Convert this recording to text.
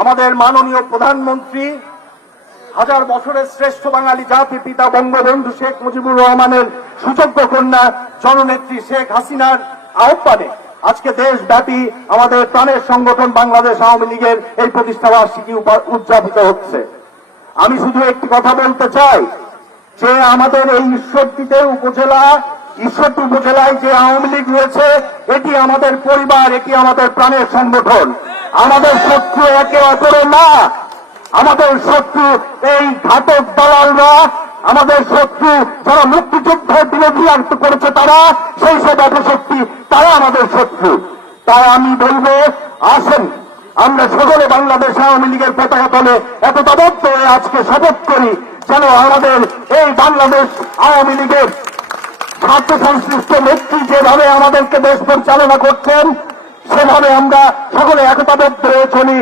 আমাদের মাননীয় প্রধানমন্ত্রী হাজার বছরের শ্রেষ্ঠ বাঙালি জাতির পিতা বঙ্গবন্ধু শেখ মুজিবুর রহমানের সুযোগ্য কন্যা জননেত্রী শেখ হাসিনার আহ্বানে আজকে দেশব্যাপী আমাদের প্রাণের সংগঠন বাংলাদেশ আওয়ামী লীগের এই প্রতিষ্ঠা বার্ষিকী উদযাপিত হচ্ছে। আমি শুধু একটি কথা বলতে চাই যে আমাদের এই ঈশ্বরদী উপজেলায় যে আওয়ামী লীগ রয়েছে এটি আমাদের পরিবার, এটি আমাদের প্রাণের সংগঠন। আমাদের শত্রু একে অপরের না, আমাদের শত্রু এই ঘাতক দালালরা, আমাদের শত্রু যারা মুক্তিযুদ্ধের বিরোধী করেছে তারা, সেই সব অপশক্তি, তারা আমাদের শত্রু। তাই আমি বলবো, আসেন আমরা সকলে বাংলাদেশ আওয়ামী লীগের পতাকা তলে একতাবদ্ধ হয়ে আজকে শপথ করি যেন আমাদের এই বাংলাদেশ আওয়ামী লীগের স্বার্থ সংশ্লিষ্ট নেত্রী যেভাবে আমাদেরকে দেশ পরিচালনা করছেন সেভাবে আমরা সকলে একতাবদ্ধ হয়ে চলি।